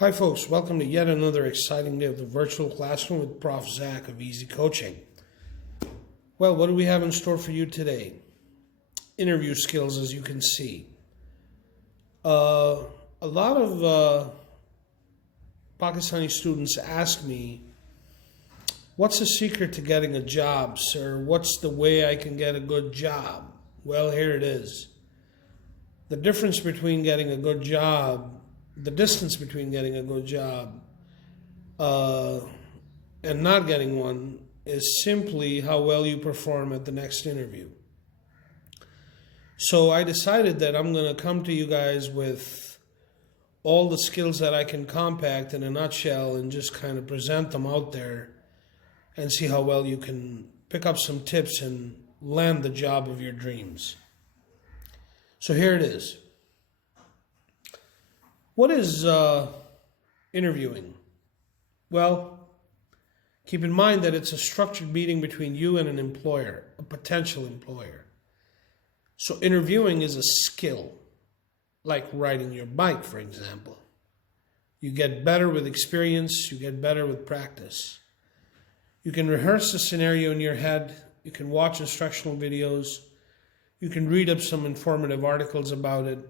Hi folks, welcome to yet another exciting day of the virtual classroom with Prof.ZAK of Easy Coaching. Well, what do we have in store for you today? Interview skills, as you can see. A lot of Pakistani students ask me, what's the secret to getting a job, sir? What's the way I can get a good job? Well, here it is. The difference between getting a good job, the distance between getting a good job and not getting one is simply how well you perform at the next interview. So I decided that I'm going to come to you guys with all the skills that I can compact in a nutshell and just kind of present them out there and see how well you can pick up some tips and land the job of your dreams. So here it is. What is interviewing? Well, keep in mind that it's a structured meeting between you and an employer, a potential employer. So interviewing is a skill, like riding your bike, for example. You get better with experience, you get better with practice. You can rehearse the scenario in your head, you can watch instructional videos, you can read up some informative articles about it.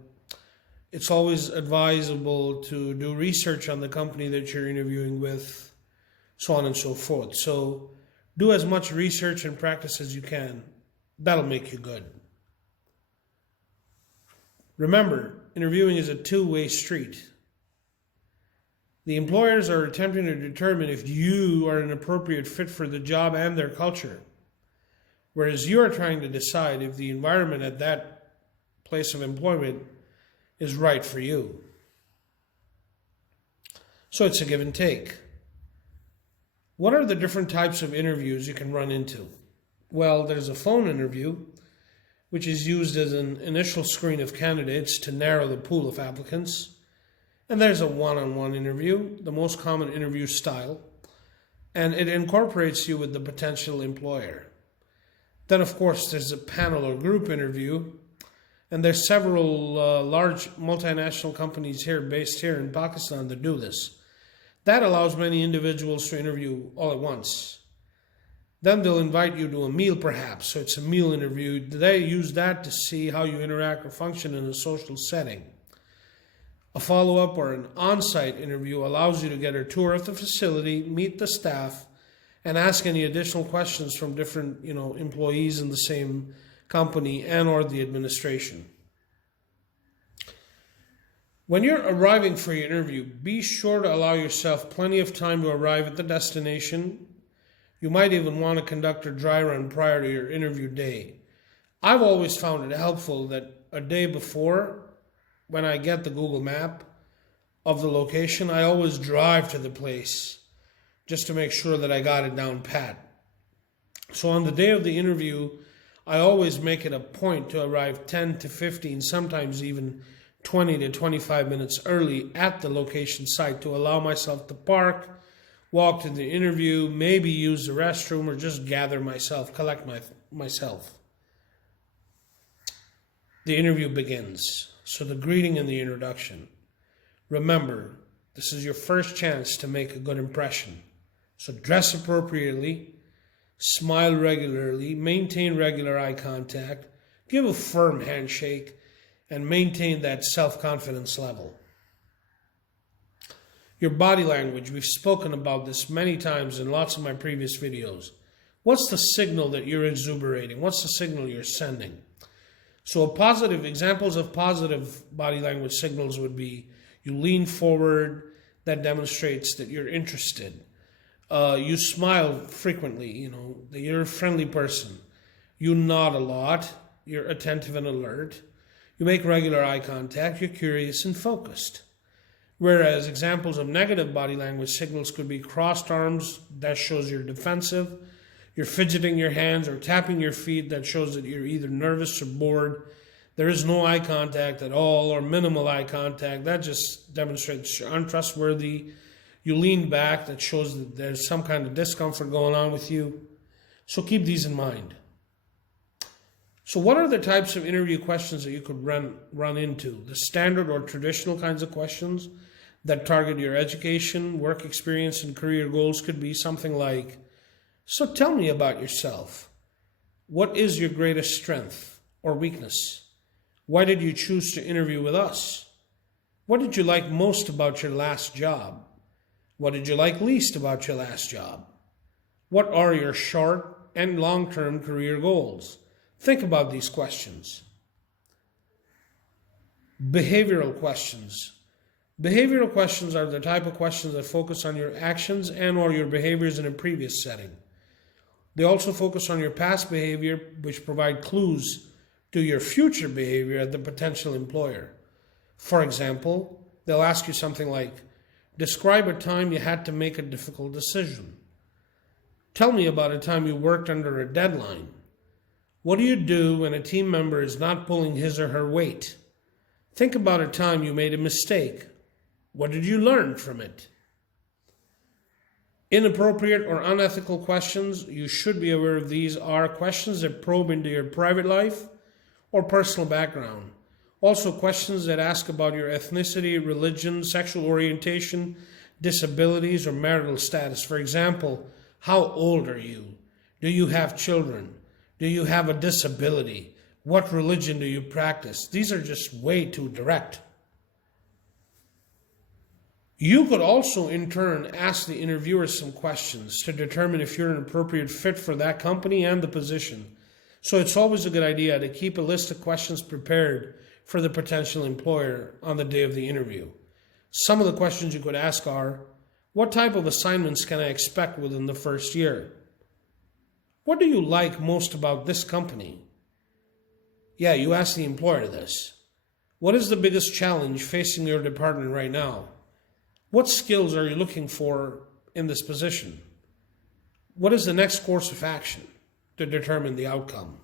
It's always advisable to do research on the company that you're interviewing with, so on and so forth. So do as much research and practice as you can. That'll make you good. Remember, interviewing is a two-way street. The employers are attempting to determine if you are an appropriate fit for the job and their culture, whereas you are trying to decide if the environment at that place of employment is right for you. So it's a give and take. What are the different types of interviews you can run into? Well, there's a phone interview, which is used as an initial screen of candidates to narrow the pool of applicants. And there's a one-on-one interview, the most common interview style, and it incorporates you with the potential employer. Then, of course, there's a panel or group interview, and there's several large multinational companies based here in Pakistan that do this. That allows many individuals to interview all at once. Then they'll invite you to a meal perhaps, so it's a meal interview. They use that to see how you interact or function in a social setting. A follow-up or an on-site interview allows you to get a tour of the facility, meet the staff, and ask any additional questions from different employees in the same company and or the administration. When you're arriving for your interview, be sure to allow yourself plenty of time to arrive at the destination. You might even want to conduct a dry run prior to your interview day. I've always found it helpful that a day before, when I get the Google map of the location, I always drive to the place just to make sure that I got it down pat. So on the day of the interview, I always make it a point to arrive 10 to 15, sometimes even 20 to 25 minutes early at the location site to allow myself to park, walk to the interview, maybe use the restroom, or just gather myself, collect myself. The interview begins. So the greeting and the introduction. Remember, this is your first chance to make a good impression. So dress appropriately, smile regularly, maintain regular eye contact, give a firm handshake, and maintain that self-confidence level. Your body language, we've spoken about this many times in lots of my previous videos. What's the signal that you're exuberating? What's the signal you're sending? So examples of positive body language signals would be you lean forward, that demonstrates that you're interested. You smile frequently, that you're a friendly person. You nod a lot, you're attentive and alert. You make regular eye contact, you're curious and focused. Whereas examples of negative body language signals could be crossed arms, that shows you're defensive. You're fidgeting your hands or tapping your feet, that shows that you're either nervous or bored. There is no eye contact at all or minimal eye contact. That just demonstrates you're untrustworthy. You lean back, that shows that there's some kind of discomfort going on with you. So keep these in mind. So what are the types of interview questions that you could run into? The standard or traditional kinds of questions, that target your education, work experience, and career goals could be something like, so tell me about yourself. What is your greatest strength or weakness? Why did you choose to interview with us? What did you like most about your last job? What did you like least about your last job? What are your short and long-term career goals? Think about these questions. Behavioral questions. Behavioral questions are the type of questions that focus on your actions and/or your behaviors in a previous setting. They also focus on your past behavior, which provide clues to your future behavior at the potential employer. For example, they'll ask you something like, describe a time you had to make a difficult decision. Tell me about a time you worked under a deadline. What do you do when a team member is not pulling his or her weight? Think about a time you made a mistake. What did you learn from it? Inappropriate or unethical questions, you should be aware of these, are questions that probe into your private life or personal background. Also, questions that ask about your ethnicity, religion, sexual orientation, disabilities, or marital status. For example, how old are you? Do you have children? Do you have a disability? What religion do you practice? These are just way too direct. You could also, in turn, ask the interviewer some questions to determine if you're an appropriate fit for that company and the position. So it's always a good idea to keep a list of questions prepared for the potential employer on the day of the interview. Some of the questions you could ask are, what type of assignments can I expect within the first year? What do you like most about this company? Yeah, you ask the employer this. What is the biggest challenge facing your department right now? What skills are you looking for in this position? What is the next course of action to determine the outcome?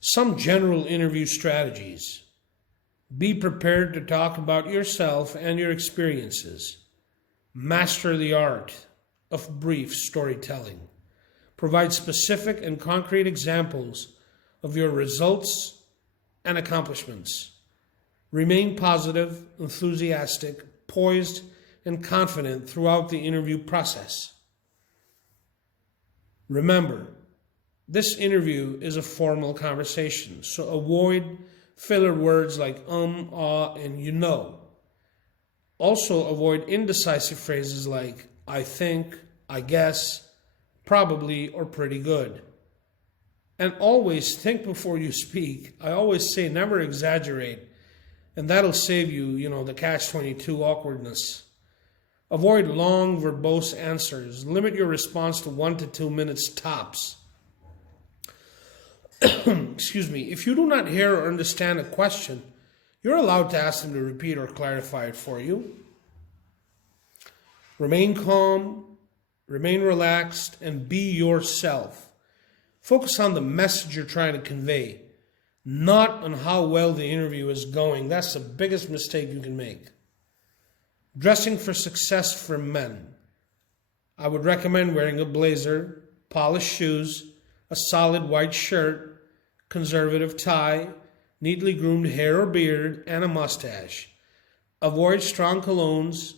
Some general interview strategies. Be prepared to talk about yourself and your experiences. Master the art of brief storytelling. Provide specific and concrete examples of your results and accomplishments. Remain positive, enthusiastic, poised, and confident throughout the interview process. Remember, this interview is a formal conversation, so avoid filler words like ah, and you know. Also, avoid indecisive phrases like I think, I guess, probably, or pretty good. And always think before you speak. I always say never exaggerate. And that'll save you, the catch-22 awkwardness. Avoid long, verbose answers. Limit your response to 1 to 2 minutes tops. Excuse me. If you do not hear or understand a question, you're allowed to ask them to repeat or clarify it for you. Remain calm, remain relaxed, and be yourself. Focus on the message you're trying to convey, not on how well the interview is going. That's the biggest mistake you can make. Dressing for success for men. I would recommend wearing a blazer, polished shoes, a solid white shirt, conservative tie, neatly groomed hair or beard, and a mustache. Avoid strong colognes,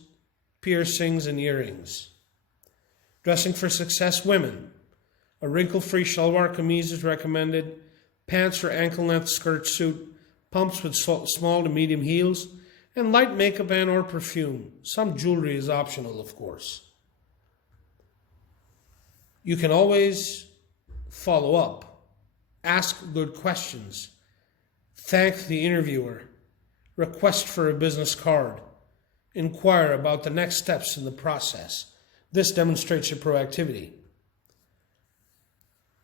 piercings, and earrings. Dressing for success women. A wrinkle-free shalwar kameez is recommended, pants or ankle-length skirt suit, pumps with small to medium heels, and light makeup and or perfume. Some jewelry is optional, of course. You can always follow up, ask good questions, thank the interviewer, request for a business card, inquire about the next steps in the process. This demonstrates your proactivity.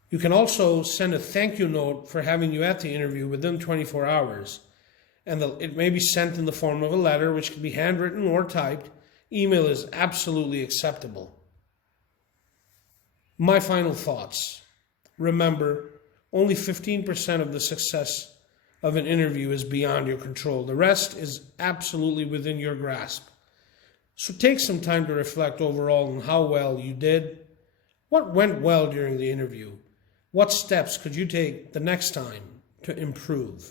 You can also send a thank you note for having you at the interview within 24 hours, and it may be sent in the form of a letter, which can be handwritten or typed. Email is absolutely acceptable. My final thoughts. Remember, only 15% of the success of an interview is beyond your control. The rest is absolutely within your grasp. So take some time to reflect overall on how well you did. What went well during the interview? What steps could you take the next time to improve?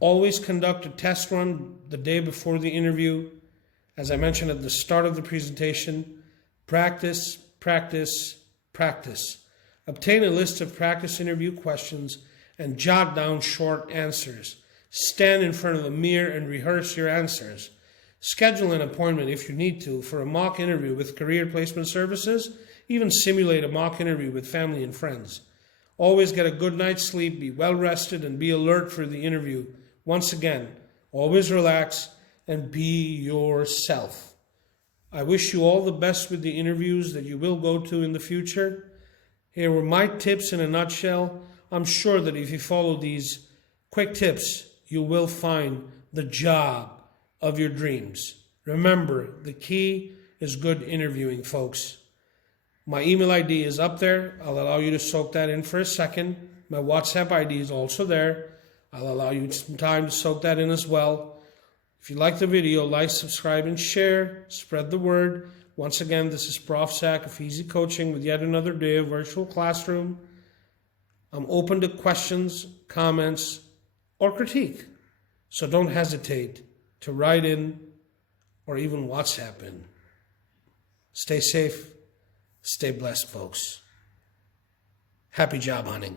Always conduct a test run the day before the interview. As I mentioned at the start of the presentation, practice, practice, practice. Obtain a list of practice interview questions and jot down short answers. Stand in front of a mirror and rehearse your answers. Schedule an appointment if you need to for a mock interview with Career Placement Services. Even simulate a mock interview with family and friends. Always get a good night's sleep, be well rested, and be alert for the interview. Once again, always relax and be yourself. I wish you all the best with the interviews that you will go to in the future. Here were my tips in a nutshell. I'm sure that if you follow these quick tips, you will find the job of your dreams. Remember, the key is good interviewing, folks. My email ID is up there. I'll allow you to soak that in for a second. My WhatsApp ID is also there. I'll allow you some time to soak that in as well. If you like the video, like, subscribe, and share. Spread the word. Once again, this is Prof.ZAK of Easy Coaching with yet another day of virtual classroom. I'm open to questions, comments, or critique. So don't hesitate to write in or even WhatsApp in. Stay safe. Stay blessed, folks. Happy job hunting.